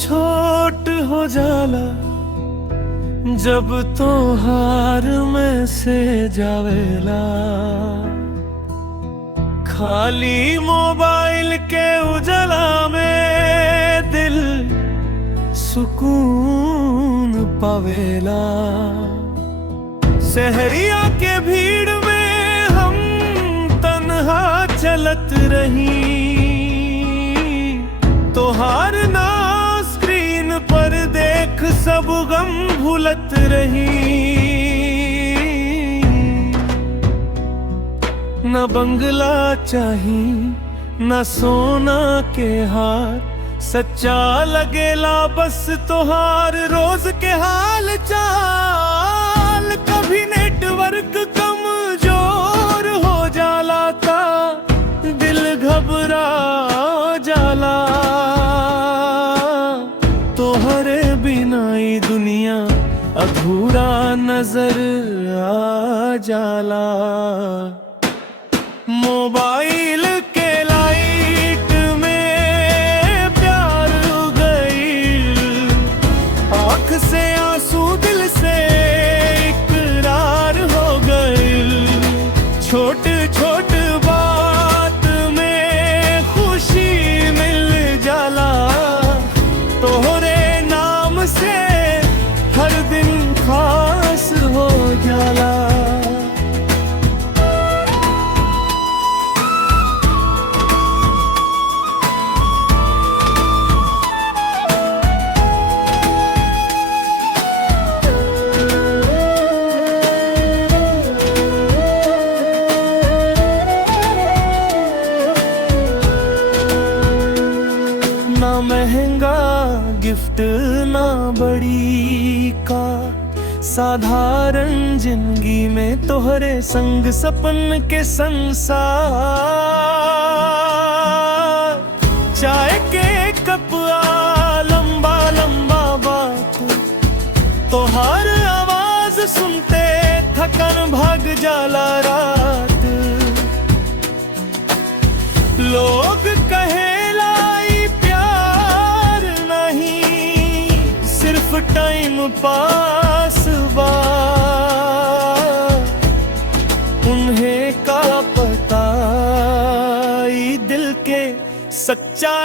छोट हो जाला जब तो हार में से जावेला। खाली मोबाइल के उजला में दिल सुकून पावेला। शहरिया के भीड़ में हम तन्हा चलत रही, तो हार ना स्क्रीन पर देख सब गम भूलत रही। न बंगला चाही न सोना के हार, सच्चा लगेला बस तोहार रोज के हाल चाल। कभी नेटवर्क कमजोर हो जाला ता दिल घबरा जाला। तोहरे बिना ई दुनिया अधूरा नजर आ जाला। मोबाइल के लाइट में प्यार गई, आँख से आंसू दिल से इकरार हो गई। छोट छोट बात में खुशी मिल जाला, तोहरे नाम से हर दिन खास हो जाला। ना महंगा गिफ्ट ना बड़ी का, साधारण जिंदगी में तोहरे संग सपन के संसार। चाय के कप आ लंबा लंबा बात, तोहार आवाज सुनते थकन भाग जाला रात। लोग कहेला ई प्यार नहीं सिर्फ टाइम पास बा, उन्हें का पता ई दिल के सच्चा